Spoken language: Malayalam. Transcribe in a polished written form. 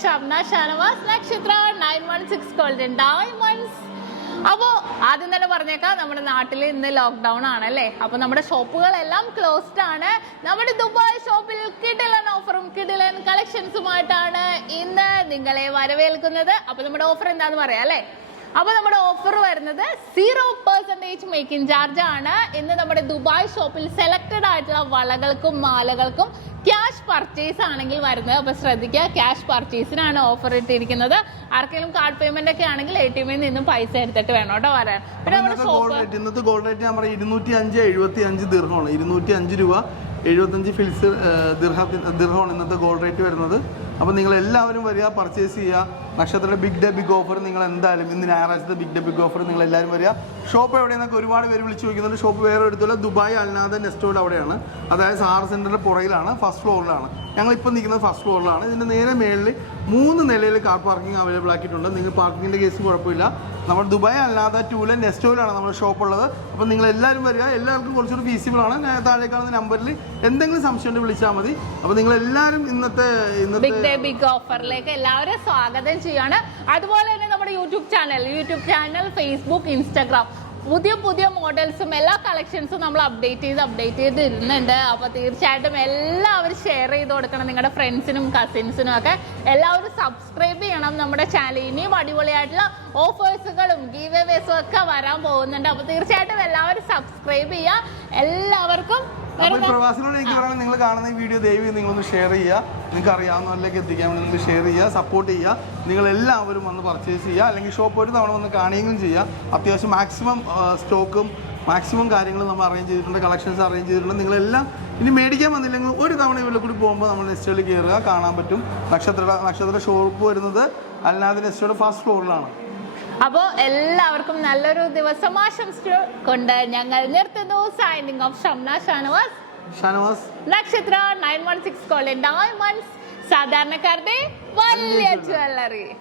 Shamna, Shanavas, Nakshathra, 916 Golden Diamonds. അപ്പോൾ ആദ്യം തന്നെ പറഞ്ഞേക്കാം, നമ്മുടെ നാട്ടിൽ ഇന്ന് ലോക്ക്ഡൗൺ ആണല്ലേ. അപ്പോൾ നമ്മുടെ ഷോപ്പുകളെല്ലാം ക്ലോസ്ഡ് ആണ്. നമ്മുടെ ദുബായ് ഷോപ്പിൽ കിടിലൻ ഓഫറും കിടിലൻ കളക്ഷൻസുമായിട്ടാണ് ഇന്ന് നിങ്ങളെ വരവേൽക്കുന്നത്. അപ്പോൾ നമ്മുടെ ഓഫർ എന്താന്ന് പറയാം അല്ലേ. അപ്പോൾ നമ്മുടെ ഓഫർ വരുന്നത് 0% മേക്കിംഗ് ചാർജ് ആണ്. ഇന്ന് നമ്മുടെ ദുബായ് ഷോപ്പിൽ സെലക്റ്റഡ് ആയിട്ടുള്ള വളകൾക്കും മാലകൾക്കും ക്യാഷ് പർച്ചേസ് ആണെങ്കിൽ വരുന്നത്. അപ്പോൾ ശ്രദ്ധിക്കുക, ക്യാഷ് പർച്ചേസിനാണ് ഓഫർ ഇട്ടിരിക്കുന്നത്. ആർക്കെങ്കിലും കാർഡ് പേയ്മെന്റ് ഒക്കെ ആണെങ്കിൽ ATM ൽ നിന്നും പൈസ എടുത്തിട്ട് വേണം കേട്ടോ വരാൻ. പിന്നെ നമ്മുടെ ഷോപ്പ് ഇന്നത്തെ ഗോൾഡ് റേറ്റ് ഞാൻ പറയാം 205.75 ദിർഹമാണ്. 205 രൂപ 75 ഫിൽസ് ദിർഹമാണ് ഇന്നത്തെ ഗോൾഡ് റേറ്റ് വരുന്നത്. അപ്പോൾ നിങ്ങൾ എല്ലാവരും വരിക, പർച്ചേസ് ചെയ്യുക. നക്ഷത്രയുടെ ബിഗ് ഡേ ബിഗ് ഓഫർ നിങ്ങൾ എന്തായാലും ഇന്ന് ഞായറാഴ്ചത്തെ ബിഗ് ഡേ ബിഗ് ഓഫർ നിങ്ങൾ എല്ലാവരും വരിക. ഷോപ്പ് എവിടെയെന്നൊക്കെ ഒരുപാട് പേര് വിളിച്ച് ചോദിക്കുന്നുണ്ട്. ഷോപ്പ് വേറെ എടുത്തില്ല, ദുബായ് അൽനാദ നെസ്റ്റോർ അവിടെയാണ്. അതായത് സാർ സെന്ററിന്റെ പുറകിലാണ്, ഫസ്റ്റ് ഫ്ലോറിലാണ്. ഞങ്ങളിപ്പോൾ നിൽക്കുന്നത് ഫസ്റ്റ് ഫ്ലോറിലാണ്. ഇതിൻ്റെ നേരെ മേളിൽ 3 നിലയിൽ കാർ പാർക്കിംഗ് അവൈലബിൾ ആക്കിയിട്ടുണ്ട്. നിങ്ങൾ പാർക്കിങ്ങിൻ്റെ കേസ് കുഴപ്പമില്ല. നമ്മൾ ദുബായ് അൽനാദ 2 നെസ്റ്റോയിലാണ് നമ്മുടെ ഷോപ്പ് ഉള്ളത്. അപ്പോൾ നിങ്ങൾ എല്ലാവരും വരിക. എല്ലാവർക്കും കുറച്ചുകൂടി ഫീസിബിൾ ആണ്. താഴെ കാണുന്ന നമ്പറിൽ എന്തെങ്കിലും സംശയം ഉണ്ടെങ്കിൽ വിളിച്ചാൽ മതി. അപ്പോൾ നിങ്ങൾ എല്ലാവരും ഇന്നത്തെ ബിഗ് ഡേ ബിഗ് ഓഫറിലേക്ക് എല്ലാവരും സ്വാഗതം ചെയ്യാണ്. അതുപോലെ തന്നെ നമ്മുടെ യൂട്യൂബ് ചാനൽ, ഫേസ്ബുക്ക്, ഇൻസ്റ്റാഗ്രാം പുതിയ മോഡൽസും എല്ലാ കളക്ഷൻസും നമ്മൾ അപ്ഡേറ്റ് ചെയ്ത് ഇരുന്നുണ്ട്. അപ്പോൾ തീർച്ചയായിട്ടും എല്ലാവരും ഷെയർ ചെയ്ത് കൊടുക്കണം നിങ്ങളുടെ ഫ്രണ്ട്സിനും കസിൻസിനും ഒക്കെ. എല്ലാവരും സബ്സ്ക്രൈബ് ചെയ്യണം നമ്മുടെ ചാനൽ. ഇനിയും അടിപൊളിയായിട്ടുള്ള ഓഫേഴ്സുകളും ഗീവ് അവേസും ഒക്കെ വരാൻ പോകുന്നുണ്ട്. അപ്പോൾ തീർച്ചയായിട്ടും എല്ലാവരും സബ്സ്ക്രൈബ് ചെയ്യുക. എല്ലാവർക്കും പ്രവാസികളോട് എനിക്ക് പറയാൻ, നിങ്ങൾ കാണുന്ന ഈ വീഡിയോ ദയവ് നിങ്ങളൊന്ന് ഷെയർ ചെയ്യുക. നിങ്ങൾക്ക് അറിയാവുന്നവരിലേക്ക് എത്തിക്കാൻ വേണ്ടി നിങ്ങൾ ഷെയർ ചെയ്യുക, സപ്പോർട്ട് ചെയ്യുക. നിങ്ങൾ എല്ലാവരും വന്ന് പർച്ചേസ് ചെയ്യുക, അല്ലെങ്കിൽ ഷോപ്പ് ഒരു തവണ വന്ന് കാണുകയും ചെയ്യുക. അത്യാവശ്യം മാക്സിമം സ്റ്റോക്കും മാക്സിമം കാര്യങ്ങളും നമ്മൾ അറേഞ്ച് ചെയ്തിട്ടുണ്ട്, കളക്ഷൻസ് അറേഞ്ച് ചെയ്തിട്ടുണ്ട്. നിങ്ങളെല്ലാം ഇനി മേടിക്കാൻ വന്നില്ലെങ്കിൽ ഒരു തവണ ഇവിടെ കൂടി പോകുമ്പോൾ നമ്മൾ നെസ്റ്റോയിൽ കയറുക, കാണാൻ പറ്റും. നക്ഷത്ര ഷോപ്പ് വരുന്നത് അൽനാദ നെസ്റ്റോയുടെ ഫസ്റ്റ് ഫ്ലോറിലാണ്. അപ്പോൾ എല്ലാവർക്കും നല്ലൊരു ദിവസം ആശംസിച്ചുകൊണ്ട് ഞങ്ങൾ നിർത്തുന്നു. സൈനിങ് ഓഫ് ഷംന, ഷാനവാസ്, നക്ഷത്ര, 916 Golden Diamonds, സാധാരണക്കാരുടെ വലിയ ജ്വല്ലറി.